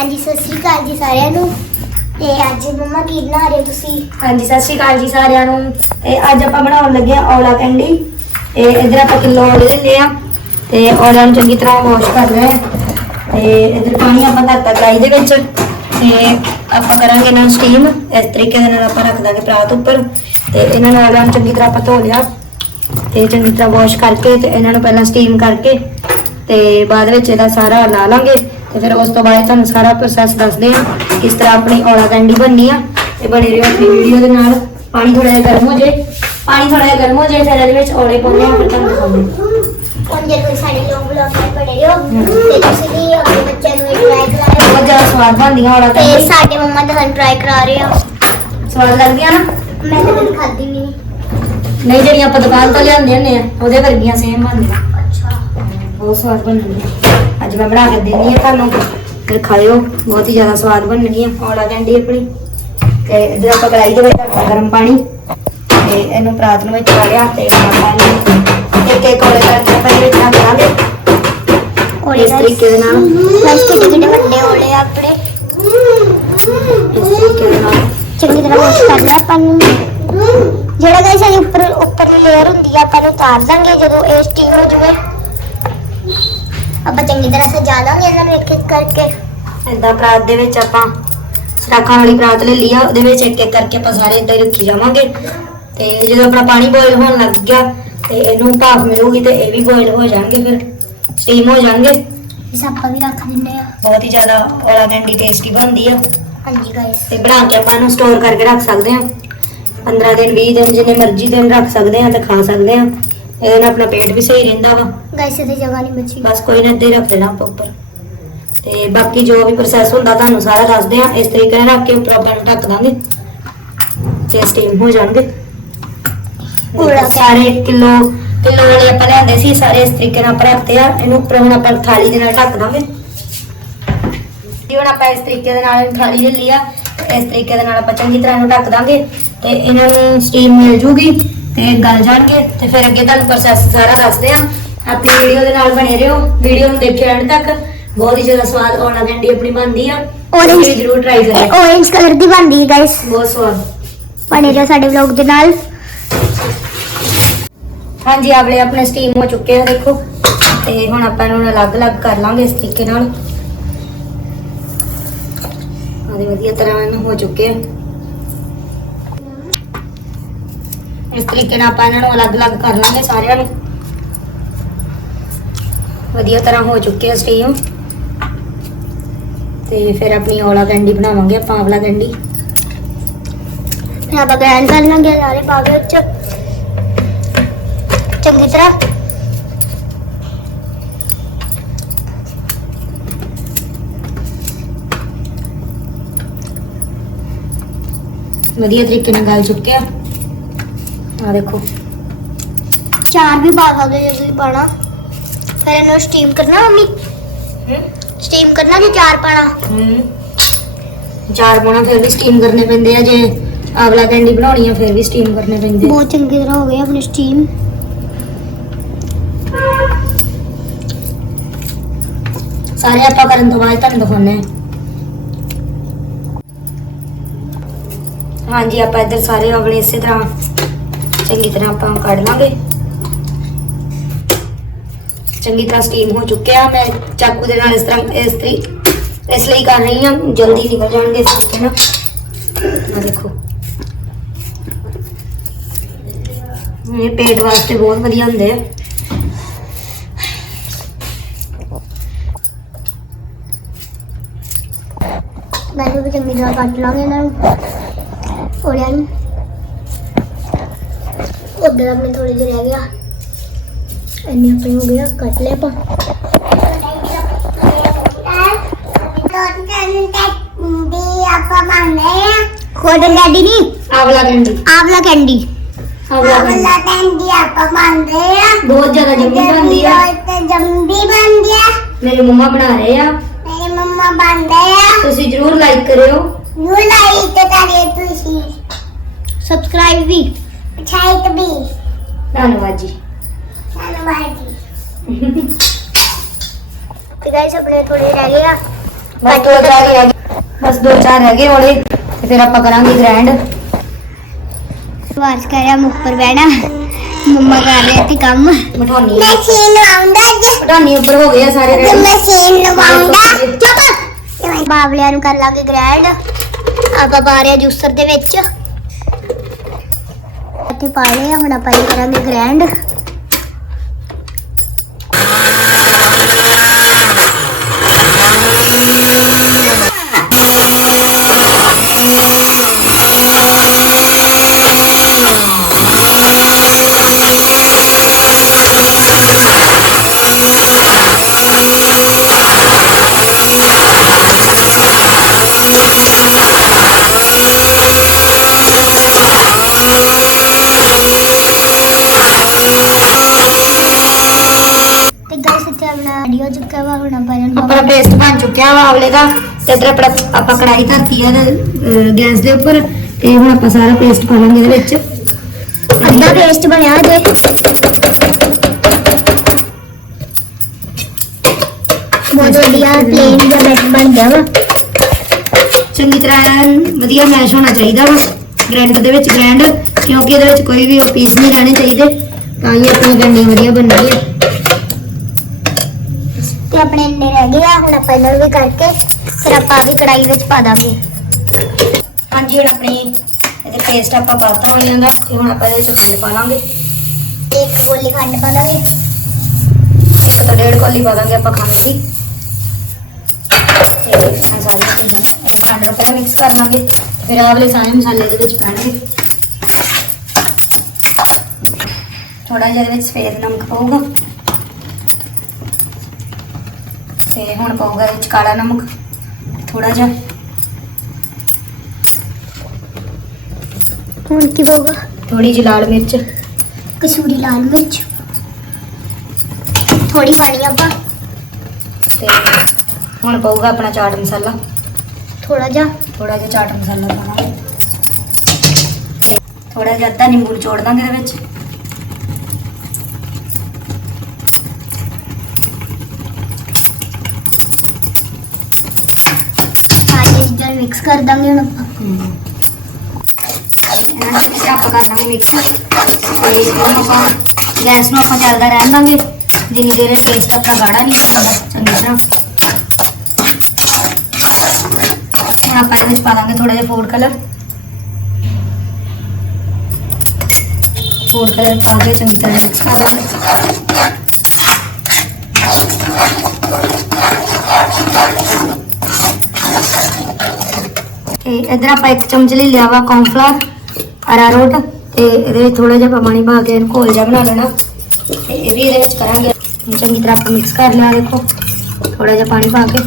ਹਾਂਜੀ, ਸਤਿ ਸ੍ਰੀ ਅਕਾਲ ਜੀ ਸਾਰਿਆਂ ਨੂੰ। ਤੇ ਅੱਜ ਮੰਮਾ ਕੀ ਬਣਾ ਰਹੇ ਹੋ ਤੁਸੀਂ? ਹਾਂਜੀ, ਸਤਿ ਸ਼੍ਰੀ ਅਕਾਲ ਜੀ ਸਾਰਿਆਂ ਨੂੰ। ਇਹ ਅੱਜ ਆਪਾਂ ਬਣਾਉਣ ਲੱਗੇ ਆ ਔਲਾ ਕੈਂਡੀ ਤੇ ਇਧਰ ਆਪਾਂ ਕਿਲੋ ਔਲੇ ਲੈਂਦੇ ਆ ਤੇ ਔਲਿਆਂ ਨੂੰ ਚੰਗੀ ਤਰ੍ਹਾਂ ਵਾਸ਼ ਕਰ ਰਹੇ ਤੇ ਇਧਰ ਪਾਣੀ ਆਪਾਂ ਧਰਤਾ ਕੜਾਈ ਦੇ ਵਿੱਚ। ਤੇ ਆਪਾਂ ਕਰਾਂਗੇ ਇਹਨਾਂ ਨੂੰ ਸਟੀਮ ਇਸ ਤਰੀਕੇ ਦੇ ਨਾਲ ਆਪਾਂ ਰੱਖ ਦਾਂਗੇ ਪਰਾਤ ਉੱਪਰ। ਤੇ ਇਹਨਾਂ ਨੂੰ ਔਲਿਆਂ ਨੂੰ ਚੰਗੀ ਤਰ੍ਹਾਂ ਆਪਾਂ ਧੋ ਲਿਆ। ਤੇ ਚੰਗੀ ਤਰ੍ਹਾਂ ਵਾਸ਼ ਕਰਕੇ ਤੇ ਇਹਨਾਂ ਨੂੰ ਪਹਿਲਾਂ ਸਟੀਮ ਕਰਕੇ ਤੇ ਬਾਅਦ ਵਿੱਚ ਇਹਦਾ ਸਾਰਾ ਲਾ ਲਾਂਗੇ। ਤੇ ਫਿਰ ਉਸ ਤੋਂ ਬਾਅਦ ਤੁਹਾਨੂੰ ਸਾਰਾ ਪ੍ਰੋਸੈਸ ਦੱਸਦੇ ਹਾਂ ਕਿਸ ਤਰ੍ਹਾਂ ਆਪਣੀ ਔਲਾ ਕੈਂਡੀ ਬਣਨੀ ਆ ਤੇ ਬਣੇ ਰਹੋ ਆਪਣੀ ਵੀਡੀਓ ਦੇ ਨਾਲ ਪਾਣੀ ਥੋੜਾ ਜਿਹਾ ਗਰਮ ਹੋ ਜੇ ਪਾਣੀ ਥੋੜਾ ਜਿਹਾ ਗਰਮ ਹੋ ਜੇ ਫਿਰ ਇਹਦੇ ਵਿੱਚ ਔਲੇ ਪਾਉਂਦੇ ਆ ਫਿਰ ਤੁਹਾਨੂੰ ਦਿਖਾਉਂਦੇ ਹੁਣ ਜੇ ਕੋਈ ਸਾਡੇ ਲੋਕ ਬਲੌਗ ਤੇ ਬਣੇ ਰਹੋ ਤੇ ਤੁਸੀਂ ਵੀ ਆਪਣੇ ਬੱਚਿਆਂ ਨੂੰ ਟਰਾਈ ਕਰਾਓ ਬਹੁਤ ਜ਼ਿਆਦਾ ਸਵਾਦ ਬਣਦੀਆਂ ਔਲਾ ਤੇ ਕੈਂਡੀ ਸਾਡੇ ਮੰਮਾ ਤਾਂ ਟਰਾਈ ਕਰਾ ਰਹੇ ਆ। ਸਵਾਦ ਲੱਗਦੀਆਂ ਨਾ? ਮੈਂ ਤਾਂ ਕਦੇ ਖਾਧੀ ਨਹੀਂ। ਨਹੀਂ ਜਿਹੜੀਆਂ ਆਪਾਂ ਦੁਕਾਨ ਤੋਂ ਲਿਆਉਂਦੇ ਹੁੰਦੇ ਆ ਉਹਦੇ ਵਰਗੀਆਂ ਸੇਮ ਬਣਦੀਆਂ। ਅੱਛਾ। ਬਹੁਤ ਸਵਾਦ ਬਣਨਗੀਆਂ ਅੱਜ ਮੈਂ ਬਣਾ ਕੇ ਦੇਣੀ ਆ ਤੁਹਾਨੂੰ। ਫਿਰ ਖਾਇਓ ਬਹੁਤ ਹੀ ਜ਼ਿਆਦਾ ਸਵਾਦ ਬਣਨਗੀਆਂ। ਔਲਾ ਕੈਂਡੀ ਆਪਣੀ। ਤੇ ਇਧਰ ਆਪਾਂ ਕੜਾਈ ਦੇ ਵਿੱਚ ਗਰਮ ਪਾਣੀ। ਤੇ ਇਹਨੂੰ ਪਰਾਤ ਨੂੰ ਵਿੱਚ ਪਾ ਲਿਆ ਤੇ ਆਪਾਂ ਇਹਨੂੰ ਇੱਕ ਇੱਕ ਔਲੇ ਕਰਕੇ ਆਪਾਂ ਇਹਦੇ ਵਿੱਚ ਰੱਖ ਲਾਂਗੇ। ਔਲੇ ਇਸ ਤਰੀਕੇ ਦੇ ਨਾਲ। ਬਸ ਕਿਤੇ ਕਿਤੇ ਵੱਡੇ ਔਲੇ ਆਪਣੇ। ਇਸ ਤਰੀਕੇ ਦੇ ਨਾਲ। ਚੰਗੀ ਤਰ੍ਹਾਂ ਵਾਸ਼ ਕਰ ਲਿਆ ਆਪਾਂ ਨੂੰ। ਜਿਹੜਾ ਗਾਇਸ ਇਹ ਉੱਪਰ ਉੱਪਰ ਲੇਅਰ ਹੁੰਦੀ ਆ ਆਪਾਂ ਨੂੰ ਉਤਾਰ ਦਾਂਗੇ ਜਦੋਂ ਇਹ ਸਟੀਮ ਹੋ ਜਾਵੇ ਆਪਾਂ ਚੰਗੀ ਤਰ੍ਹਾਂ ਸਜਾ ਦਾਂਗੇ ਇਹਨਾਂ ਨੂੰ ਇੱਕ ਇੱਕ ਕਰਕੇ। ਏਦਾਂ ਪਰਾਤ ਦੇ ਵਿੱਚ ਆਪਾਂ ਸਰਾਖਾਂ ਵਾਲੀ ਪਰਾਤ ਲੈ ਲਈ ਆ ਉਹਦੇ ਵਿੱਚ ਇੱਕ ਇੱਕ ਕਰਕੇ ਆਪਾਂ ਸਾਰੇ ਹੀ ਰੱਖੀ ਜਾਵਾਂਗੇ। ਤੇ ਜਦੋਂ ਆਪਣਾ ਪਾਣੀ ਬੋਇਲ ਹੋਣ ਲੱਗ ਗਿਆ ਤੇ ਇਹਨੂੰ ਭਾਫ ਮਿਲੂਗੀ ਤੇ ਇਹ ਵੀ ਬੋਇਲ ਹੋ ਜਾਣਗੇ ਫਿਰ ਸਟੀਮ ਹੋ ਜਾਣਗੇ। ਇਸ ਆਪਾਂ ਵੀ ਰੱਖ ਦਿੰਦੇ ਆ। ਬਹੁਤ ਹੀ ਜ਼ਿਆਦਾ ਔਲਾ ਕੈਂਡੀ ਟੇਸਟੀ ਬਣਦੀ ਆ। ਹਾਂਜੀ ਗਾਇਸ ਤੇ ਬਣਾ ਕੇ ਆਪਾਂ ਇਹਨੂੰ ਸਟੋਰ ਕਰਕੇ ਰੱਖ ਸਕਦੇ ਆ। 15 ਦਿਨ 20 ਦਿਨ ਜਿੰਨੇ ਮਰਜ਼ੀ ਦਿਨ ਰੱਖ ਸਕਦੇ ਆ ਤੇ ਖਾ ਸਕਦੇ ਆ। ਇਹਦੇ ਨਾਲ ਆਪਣਾ ਪੇਟ ਵੀ ਸਹੀ ਰਹਿੰਦਾ ਵਾ। ਗਾਇਸ ਇਹਦੀ ਜਗ੍ਹਾ ਨਹੀਂ ਬਚੀ। ਬਸ ਕੋਈ ਨਾ ਹੀ ਰੱਖ ਦੇਣਾ ਆਪਾਂ ਉੱਪਰ। ਤੇ ਬਾਕੀ ਜੋ ਵੀ ਪ੍ਰੋਸੈਸ ਹੁੰਦਾ ਤੁਹਾਨੂੰ ਸਾਰਾ ਦੱਸਦੇ ਆ ਇਸ ਤਰੀਕੇ ਨਾਲ ਰੱਖ ਕੇ ਉੱਪਰ ਆਪਾਂ ਨੂੰ ਢੱਕ ਦਾਂਗੇ। ਤੇ ਸਟੀਮ ਹੋ ਜਾਣਗੇ। ਪੂਰਾ ਸਾਰੇ ਕਿਲੋ ਕਿਲੋ ਵਾਲੇ ਆਪਾਂ ਲਿਆਂਦੇ ਸੀ ਸਾਰੇ ਇਸ ਤਰੀਕੇ ਨਾਲ ਰੱਖਦੇ ਆ। ਇਹਨੂੰ ਉੱਪਰ ਹੁਣ ਆਪਾਂ ਥਾਲੀ ਦੇ ਨਾਲ ਢੱਕ ਦਾਂਗੇ। ਜੀ ਹੁਣ ਆਪਾਂ ਇਸ ਤਰੀਕੇ ਦੇ ਨਾਲ ਥਾਲੀ ਲੈ ਲਈ ਆ। ਇਸ ਤਰੀਕੇ ਦੇ ਨਾਲ ਆਪਾਂ ਚੰਗੀ ਤਰ੍ਹਾਂ ਇਹਨੂੰ ਢੱਕ ਦਾਂਗੇ। ਤੇ ਇਹਨਾਂ ਨੂੰ ਸਟੀਮ ਮਿਲ ਜੂਗੀ। ਤੇ ਗਲ ਜਾਣਗੇ ਤੇ ਫਿਰ ਅੱਗੇ ਤੁਹਾਨੂੰ ਪ੍ਰੋਸੈਸ ਸਾਰਾ ਦੱਸਦੇ ਆ। ਆਪਣੀ ਵੀਡੀਓ ਦੇ ਨਾਲ ਬਣੇ ਰਹੋ। ਵੀਡੀਓ ਨੂੰ ਦੇਖਿਓ ਐਂਡ ਤੱਕ। ਬਹੁਤ ਹੀ ਜ਼ਿਆਦਾ ਸਵਾਦ ਔਲਾ ਕੈਂਡੀ ਆਪਣੀ ਬਣਦੀ ਆ। Orange- ਤੁਸੀਂ ਜ਼ਰੂਰ ਟਰਾਈ ਇਹ ਕਰਿਓ orange ਕਲਰ ਦੀ ਬਣਦੀ ਹੈ ਗਾਇਸ ਬਹੁਤ ਸਵਾਦ। ਬਣੇ ਰਹੋ ਸਾਡੇ ਵਲੌਗ ਦੇ ਨਾਲ। ਹਾਂਜੀ ਆਵਲੇ ਆਪਣੇ ਸਟੀਮ ਹੋ ਚੁੱਕੇ ਆ ਦੇਖੋ। ਤੇ ਹੁਣ ਆਪਾਂ ਇਹਨਾਂ ਨੂੰ ਅਲੱਗ-ਅਲੱਗ ਕਰ ਲਾਂਗੇ ਇਸ ਤਰੀਕੇ ਨਾਲ। ਆਦੇ ਵਧੀਆ ਤਰ੍ਹਾਂ ਇਹਨਾਂ ਹੋ ਚੁੱਕੇ ਆ। ਇਸ ਤਰੀਕੇ ਨਾਲ ਆਪਾਂ ਇਹਨਾਂ ਨੂੰ ਅਲੱਗ-ਅਲੱਗ ਕਰ ਲਾਂਗੇ ਸਾਰਿਆਂ ਨੂੰ। ਵਧੀਆ ਤਰ੍ਹਾਂ ਹੋ ਚੁੱਕੇ ਆ ਸਟੀਮ ਤੇ ਫਿਰ ਆਪਣੀ ਔਲਾ ਕੈਂਡੀ ਬਣਾਵਾਂਗੇ ਆਪਾਂ ਆਵਲਾ ਕੈਂਡੀ ਫਿਰ ਆਪਾਂ ਗ੍ਰਾਈਂਡ ਕਰ ਲਾਂਗੇ ਸਾਰੇ ਬਾਗ ਵਿੱਚ। ਚੰਗੀ ਤਰ੍ਹਾਂ। ਵਧੀਆ ਤਰੀਕੇ ਨਾਲ ਗਲ ਚੁੱਕੇ ਆ ਦੇਖੋ। ਚਾਰ ਵੀ ਪਾ ਸਕਦੇ ਜੇ ਤੁਸੀਂ ਪਾਣਾ ਫਿਰ ਇਹਨੂੰ ਸਟੀਮ ਕਰਨਾ ਮੰਮੀ? ਸਟੀਮ ਕਰਨਾ ਕਿ ਚਾਰ ਪਾਣਾ ਚਾਰ ਪਾਉਣਾ ਫਿਰ ਵੀ ਸਟੀਮ ਕਰਨੇ ਪੈਂਦੇ ਆ ਜੇ। ਆਵਲਾ ਕੈਂਡੀ ਬਣਾਉਣੀ ਆ ਫਿਰ ਵੀ ਸਟੀਮ ਕਰਨੇ ਪੈਂਦੇ ਬਹੁਤ ਚੰਗੀ ਤਰ੍ਹਾਂ ਹੋ ਗਈ ਆਪਣੀ ਸਟੀਮ ਸਾਰੇ ਆਪਾਂ ਕਰਨ ਤੋਂ ਬਾਅਦ ਤੁਹਾਨੂੰ ਦਿਖਾਉਣੇ ਹਾਂਜੀ ਆਪਾਂ ਇੱਧਰ ਸਾਰੇ ਆਵਲੇ ਇਸੇ ਤਰ੍ਹਾਂ। ਚੰਗੀ ਤਰ੍ਹਾਂ ਆਪਾਂ ਕੱਢ ਲਾਂਗੇ। ਚੰਗੀ ਤਰ੍ਹਾਂ ਸਟੀਮ ਹੋ ਚੁੱਕਿਆ, ਮੈਂ ਚਾਕੂ ਦੇ ਨਾਲ ਇਸ ਤਰ੍ਹਾਂ, ਇਸ ਤਰੀ, ਇਸ ਲਈ ਕਰ ਰਹੀ ਹਾਂ, ਜਲਦੀ ਨਿਕਲ ਜਾਣਗੇ ਇਸ ਤਰੀਕੇ ਨਾਲ। ਆ ਦੇਖੋ। ਇਹ ਪੇਟ ਵਾਸਤੇ ਬਹੁਤ ਵਧੀਆ ਹੁੰਦੇ ਆ। ਮੈਨੂੰ ਵੀ ਚੰਗੀ ਤਰ੍ਹਾਂ ਕੱਟ ਲਾਂਗੇ ਇਹਨਾਂ ਨੂੰ। ਔਰਿਆਂ ਨੂੰ ਉਧਰ ਆਪਣੇ ਥੋੜੇ ਜਿਹੇ ਰਹਿ ਗਿਆ। ਇੰਨੇ ਆਪਣੇ ਹੋ ਗਿਆ ਕੱਟ ਲਿਆ ਆਪਾਂ। ਕੋਡਨ ਡੈਡੀ ਨਹੀਂ ਆਵਲਾ ਕੈਂਡੀ। ਆਵਲਾ ਕੈਂਡੀ। ਆਵਲਾ ਕੈਂਡੀ। ਆਪਾਂ ਬਣਦੇ ਆ। ਬਹੁਤ ਜ਼ਿਆਦਾ ਜੰਮੀ ਬਣਦੀ ਆ। ਜੰਬੀ ਬਣਦੀ ਆ। ਮੇਰੇ ਮੰਮਾ ਬਣਾ ਰਹੇ ਆ। ਮੇਰੇ ਮੰਮਾ ਬਣਦੇ ਆ। ਤੁਸੀਂ ਜਰੂਰ ਲਾਈਕ ਕਰਿਓ। ਯੂ ਲਾਈਕ ਕਰਿਏ ਤੁਸੀਂ। ਸਬਸਕ੍ਰਾਈਬ ਵੀ। ਛਾਈਟ ਵੀ ਧੰਨਵਾਦ ਜੀ ਧੰਨਵਾਦ ਜੀ ਤੇ ਗਾਇਸ ਆਪਣੇ ਥੋੜੇ ਰਹਿ ਗਏ ਆ ਬਸ ਦੋ ਚਾਰ ਰਹਿ ਗਏ ਬਸ ਦੋ ਚਾਰ ਰਹਿ ਗਏ ਔਲੇ ਤੇ ਫਿਰ ਆਪਾਂ ਕਰਾਂਗੇ ਗ੍ਰੈਂਡ ਵਾਰਸ ਕਰਿਆ ਮੁੱਖ ਪਰ ਬੈਣਾ ਮੰਮਾ ਕਰ ਰਹੇ ਤੇ ਕੰਮ ਮਠਾਉਣੀ ਮਸ਼ੀਨ ਲਵਾਉਂਦਾ ਅੱਜ ਮਠਾਉਣੀ ਉੱਪਰ ਹੋ ਗਏ ਆ ਸਾਰੇ ready। ਮਸ਼ੀਨ ਲਵਾਉਂਦਾ ਚੁੱਪ ਬਾਬਲਿਆਂ ਨੂੰ ਕਰ ਲਾਂਗੇ ਗ੍ਰੈਂਡ ਆਪਾਂ ਪਾ ਰਹੇ ਆ ਜੂਸਰ ਦੇ ਵਿੱਚ ਇੱਥੇ ਪਾ ਰਹੇ ਆ ਹੁਣ ਆਪਾਂ ਇਹ ਕਰਾਂਗੇ ਗ੍ਰੈਂਡ ਤੇ ਗਾਇਸ ਇੱਥੇ ਆਪਣਾ ਹੁਣ ਪੇਸਟ ਬਣ ਚੁੱਕਿਆ ਵਾ ਆਵਲੇ ਦਾ ਤੇ ਇੱਧਰ ਆਪਣਾ ਆਪਾਂ ਕੜਾਈ ਧਰਤੀ ਆ ਗੈਸ ਦੇ ਉੱਪਰ ਤੇ ਹੁਣ ਆਪਾਂ ਸਾਰਾ ਪੇਸਟ ਪਾ ਲਾਂਗੇ ਇਹਦੇ ਵਿੱਚ। ਅੱਧਾ ਪੇਸਟ ਬਣਿਆ ਜੇ। ਬਹੁਤ ਵਧੀਆ ਪਲੇਨ ਜਿਹਾ ਬੈਟ ਬਣ ਗਿਆ ਵਾ। ਚੰਗੀ ਤਰ੍ਹਾਂ ਵਧੀਆ ਮੈਸ਼ ਹੋਣਾ ਚਾਹੀਦਾ ਵਾ ਗ੍ਰਾਈਂਡਰ ਦੇ ਵਿੱਚ ਗ੍ਰਾਈਂਡ ਕਿਉਂਕਿ ਇਹਦੇ ਵਿੱਚ ਕੋਈ ਵੀ ਪੀਸ ਨਹੀਂ ਰਹਿਣੇ ਚਾਹੀਦੇ ਤਾਂ ਹੀ ਆਪਣੀ ਗੰਡੀ ਵਧੀਆ ਬਣਨੀ ਹੈ ਤੇ ਆਪਣੇ ਇੰਨੇ ਰਹਿ ਗਏ ਆ ਹੁਣ ਆਪਾਂ ਇਹਨਾਂ ਨੂੰ ਵੀ ਕਰਕੇ ਫਿਰ ਆਪਾਂ ਵੀ ਕੜਾਈ ਵਿੱਚ ਪਾ ਦਾਂਗੇ। ਹਾਂਜੀ ਹੁਣ ਆਪਣੀ ਇਹਦੇ ਪੇਸਟ ਆਪਾਂ ਪਾਤਾ ਹੋਈਆਂ ਦਾ ਤੇ ਹੁਣ ਆਪਾਂ ਇਹਦੇ ਵਿੱਚ ਖੰਡ ਪਾ ਲਾਂਗੇ। ਇੱਕ ਗੋਲੀ ਖੰਡ ਪਾ ਦਾਂਗੇ। ਇੱਕ ਤੋਂ ਡੇਢ ਕੋਲੀ ਪਾ ਦਾਂਗੇ ਆਪਾਂ ਖੰਡ ਦੀ। ਤੇ ਇਹ ਸਾਰੀਆਂ ਚੀਜ਼ਾਂ ਇਹ ਖੰਡ ਨੂੰ ਪਹਿਲਾਂ ਮਿਕਸ ਕਰ ਲਾਂਗੇ। ਫਿਰ ਆਹ ਵਾਲੇ ਸਾਰੇ ਮਸਾਲੇ ਇਹਦੇ ਵਿੱਚ ਪੈਣਗੇ। ਥੋੜਾ ਜਿਹਾ ਇਹਦੇ ਵਿੱਚ ਸਫੇਦ ਨਮਕ ਪਊਗਾ। ਤੇ ਹੁਣ ਪਊਗਾ ਇਹਦੇ ਵਿੱਚ ਕਾਲਾ ਨਮਕ ਥੋੜਾ ਜਿਹਾ। ਹੁਣ ਕੀ ਹੋਗਾ ਥੋੜੀ ਜਿਹੀ ਲਾਲ ਮਿਰਚ। ਕਸੂਰੀ ਲਾਲ ਮਿਰਚ। ਥੋੜੀ ਪਾਣੀ ਆਪਾਂ। ਤੇ ਹੁਣ ਪਊਗਾ ਆਪਣਾ ਚਾਟ ਮਸਾਲਾ। ਥੋੜਾ ਜਿਹਾ। ਥੋੜਾ ਜਿਹਾ ਚਾਟ ਮਸਾਲਾ ਤੇ ਥੋੜਾ ਜਿਹਾ ਅੱਧਾ ਨਿੰਬੂ ਨਿਚੋੜ ਦਾਂਗੇ ਇਹਦੇ ਵਿੱਚ ਸਾਰੀਆਂ ਚੀਜ਼ਾਂ ਮਿਕਸ ਕਰ ਦਾਂਗੇ ਹੁਣ ਆਪਾਂ। ਇਹਨਾਂ ਨੂੰ ਚੰਗੀ ਆਪਾਂ ਕਰ ਦਾਂਗੇ ਮਿਕਸ ਤੇ ਇਹਨੂੰ ਆਪਾਂ ਗੈਸ ਨੂੰ ਆਪਾਂ ਚੱਲਦਾ ਰਹਿਣ ਦਾਂਗੇ। ਜਿੰਨੀ ਦੇਰ ਇਹ ਪੇਸਟ ਆਪਣਾ ਗਾੜਾ ਨਹੀਂ ਹੁੰਦਾ, ਚੰਗੀ ਤਰ੍ਹਾਂ। ਹੁਣ ਆਪਾਂ ਇਹਦੇ ਵਿੱਚ ਪਾ ਦਾਂਗੇ ਥੋੜਾ ਜਿਹਾ ਫੂਡ ਕਲਰ ਫੂਡ ਕਲਰ ਪਾ ਕੇ ਚੰਗੀ ਤਰ੍ਹਾਂ ਮਿਕਸ ਕਰ ਦਾਂਗੇ। ਤੇ ਇਧਰ ਆਪਾਂ ਇੱਕ ਚਮਚ ਲਈ ਲਿਆ ਵਾ ਕੌਨਫਲਾਰ ਅਰਾਰੋਟ ਤੇ ਇਹਦੇ ਵਿੱਚ ਥੋੜਾ ਜਿਹਾ ਪਾਣੀ ਪਾ ਕੇ ਇਹਨੂੰ ਘੋਲ ਜਿਹਾ ਬਣਾ ਲੈਣਾ। ਤੇ ਇਹ ਵੀ ਇਹਦੇ ਵਿੱਚ ਕਰਾਂਗੇ। ਚੰਗੀ ਤਰ੍ਹਾਂ ਆਪਾਂ ਮਿਕਸ ਕਰ ਲਿਆ, ਦੇਖੋ ਥੋੜਾ ਜਿਹਾ ਪਾਣੀ ਪਾ ਕੇ।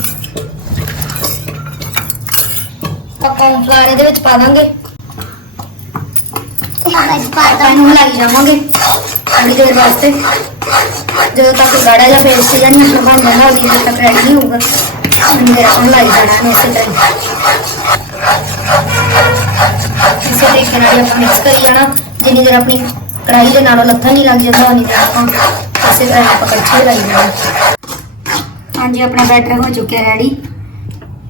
ਕੌਨਫਲਾਰ ਇਹਦੇ ਵਿੱਚ ਪਾ ਦਾਂਗੇ। ਆਪਾਂ ਇਸ ਪਾ ਆਪਾਂ ਹਿਲਾਈ ਜਾਵਾਂਗੇ ਥੋੜੀ ਦੇਰ ਵਾਸਤੇ। ਜਦੋਂ ਤੱਕ ਗਾੜਾ ਜਿਹਾ ਪੇਸਟ ਜਾਂ ਨਹੀਂ ਬਣ ਜਾਂਦਾ ਉਦੋਂ ਤੱਕ ਰੈਡੀ ਹੋਊਗਾ। ਅੰਦਰ ਆਪਾਂ ਜਾਣਾ ਨੇ ਇਸੇ ਤਰ੍ਹਾਂ ਇਸੇ ਤਰੀਕੇ ਨਾਲ ਆਪਾਂ ਮਿਕਸ ਕਰੀ ਜਾਣਾ ਜਿੰਨੀ ਦੇਰ ਆਪਣੀ ਕੜਾਈ ਦੇ ਨਾਲੋਂ ਲੱਥਾ ਨਹੀਂ ਲੱਗ ਜਾਂਦਾ ਉਨੀ ਦੇਰ ਆਪਾਂ ਇਸੇ ਤਰ੍ਹਾਂ ਆਪਾਂ ਕੱਚੇ ਲਾਈ ਜਾਣਾ ਹਾਂਜੀ, ਆਪਣਾ ਬੈਟਰ ਹੋ ਚੁੱਕਿਆ ਰੈਡੀ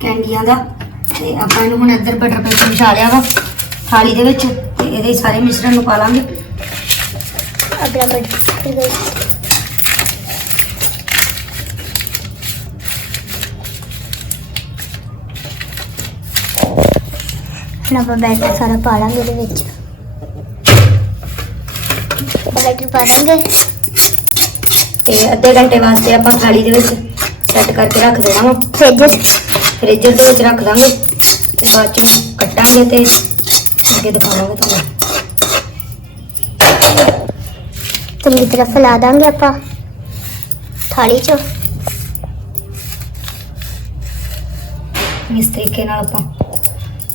ਕੈਂਡੀਆਂ ਦਾ। ਤੇ ਆਪਾਂ ਇਹਨੂੰ ਹੁਣ ਇੱਧਰ ਬਟਰ ਪੇਪਰ ਵਿਛਾ ਲਿਆ ਵਾ, ਥਾਲੀ ਦੇ ਵਿੱਚ, ਤੇ ਇਹਦੇ ਸਾਰੇ ਮਿਸ਼ਰਣ ਨੂੰ ਪਾ ਲਾਂਗੇ। ਅਗਲਾ ਮਿੰਟ ਹੁਣ ਆਪਾਂ ਬੈਟਰ ਸਾਰਾ ਪਾ ਲਾਂਗੇ ਇਹਦੇ ਵਿੱਚ। ਬੈਟਰ ਪਾ ਦਾਂਗੇ ਤੇ ਅੱਧੇ ਘੰਟੇ ਵਾਸਤੇ ਆਪਾਂ ਥਾਲੀ ਦੇ ਵਿੱਚ ਸੈੱਟ ਕਰਕੇ ਰੱਖ ਦੇਣਾ ਵਾ। ਫ੍ਰਿਜ ਫ੍ਰਿਜ ਦੇ ਵਿੱਚ ਰੱਖ ਦਾਂਗੇ। ਤੇ ਬਾਅਦ ਚ ਕੱਟਾਂਗੇ ਤੇ ਅੱਗੇ ਦਿਖਾਵਾਂਗੇ ਤੁਹਾਨੂੰ। ਚੰਗੀ ਤਰ੍ਹਾਂ ਫੈਲਾ ਦਾਂਗੇ ਆਪਾਂ ਥਾਲੀ 'ਚ। ਇਸ ਤਰੀਕੇ ਨਾਲ ਆਪਾਂ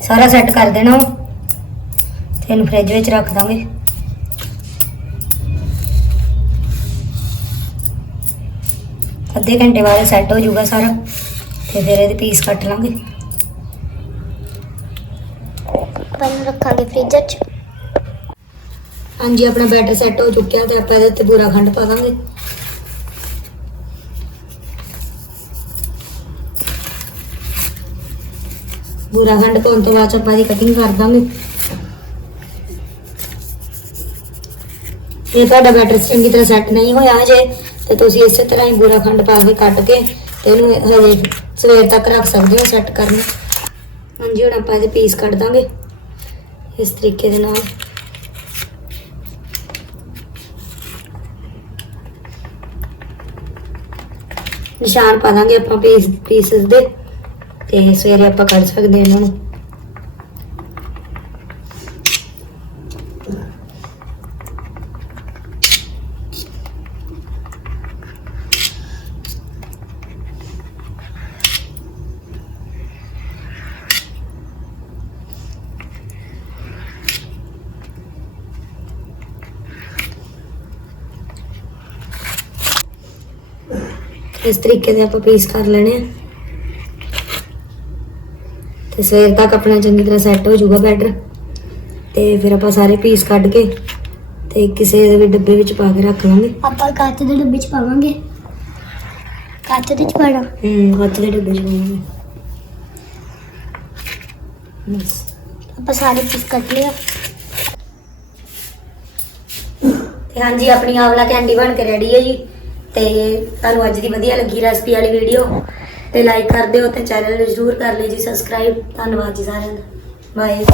ਸਾਰਾ ਸੈੱਟ ਕਰ ਦੇਣਾ ਤੇ ਇਹਨੂੰ ਫ੍ਰਿਜ ਵਿੱਚ ਰੱਖ ਦਾਂਗੇ। ਅੱਧੇ ਘੰਟੇ ਬਾਅਦ ਸੈੱਟ ਹੋ ਜਾਊਗਾ ਸਾਰਾ ਤੇ ਫਿਰ ਇਹਦੇ ਪੀਸ ਕੱਟ ਲਾਂਗੇ। ਆਪਾਂ ਰੱਖਾਂਗੇ ਫ੍ਰਿਜ 'ਚ। ਹਾਂਜੀ ਆਪਣਾ ਬੈਟਰ ਸੈੱਟ ਹੋ ਚੁੱਕਿਆ ਤੇ ਆਪਾਂ ਇਹਦੇ ਉੱਤੇ ਬੂਰਾ ਖੰਡ ਪਾ ਦਾਂਗੇ। ਬੁਰਾ ਖੰਡ ਪਾਉਣ ਤੋਂ ਬਾਅਦ 'ਚ ਆਪਾਂ ਦੀ ਕਟਿੰਗ ਕਰ ਦਾਂਗੇ। ਇਹ ਤੁਹਾਡਾ ਬੈਟਰ ਚੰਗੀ ਤਰ੍ਹਾਂ ਸੈੱਟ ਨਹੀਂ ਹੋਇਆ ਜੇ ਤੇ ਤੁਸੀਂ ਇਸੇ ਤਰ੍ਹਾਂ ਹੀ ਬੂਰਾ ਖੰਡ ਪਾ ਕੇ ਕੱਟ ਕੇ ਤੇ ਇਹਨੂੰ ਹਜੇ ਸਵੇਰ ਤੱਕ ਰੱਖ ਸਕਦੇ ਹੋ ਸੈੱਟ ਕਰਨ। ਹਾਂਜੀ, ਹੁਣ ਆਪਾਂ ਇਹਦੇ ਪੀਸ ਕੱਟ ਦਾਂਗੇ ਇਸ ਤਰੀਕੇ ਦੇ ਨਾਲ। ਨਿਸ਼ਾਨ ਪਾ ਦਾਂਗੇ ਆਪਾਂ ਪੀਸ ਪੀਸਸ ਦੇ। ਤੇ ਸਵੇਰੇ ਆਪਾਂ ਕਰ ਸਕਦੇ ਇਹਨਾਂ। ਨੂੰ ਇਸ ਤਰੀਕੇ ਦੇ ਆਪਾਂ ਪੀਸ ਕਰ ਲੈਣੇ ਆ। ਤੇ ਸਵੇਰ ਤੱਕ ਆਪਣਾ ਚੰਗੀ ਤਰ੍ਹਾਂ ਸੈੱਟ ਹੋ ਜਾਊਗਾ ਬੈਟਰ ਤੇ ਫਿਰ ਆਪਾਂ ਸਾਰੇ ਪੀਸ ਕੱਢ ਕੇ ਤੇ ਕਿਸੇ ਦੇ ਵੀ ਡੱਬੇ ਵਿੱਚ ਪਾ ਕੇ ਰੱਖ ਲਾਂਗੇ। ਆਪਾਂ ਕੱਚ ਦੇ ਡੱਬੇ ਚ ਪਾਵਾਂਗੇ। ਕੱਚ ਦੇ ਚ ਪਾਣਾ। ਹੂੰ ਹੱਥ ਦੇ ਡੱਬੇ ਚ ਪਾਵਾਂਗੇ। ਬਸ। ਆਪਾਂ ਸਾਰੇ ਪੀਸ ਕੱਟ ਲਿਆ ਤੇ ਹਾਂਜੀ ਆਪਣੀ ਆਵਲਾ ਕੈਂਡੀ ਬਣ ਕੇ ਰੈਡੀ ਹੈ ਜੀ। ਤੇ ਤੁਹਾਨੂੰ ਅੱਜ ਦੀ ਵਧੀਆ ਲੱਗੀ ਰੈਸਪੀ ਵਾਲੀ ਵੀਡੀਓ ਤੇ ਲਾਈਕ ਕਰ ਦਿਓ ਤੇ ਚੈਨਲ ਨੂੰ ਜ਼ਰੂਰ ਕਰ ਲਿਓ ਜੀ ਸਬਸਕ੍ਰਾਈਬ ਧੰਨਵਾਦ ਜੀ ਸਾਰਿਆਂ ਦਾ। ਬਾਏ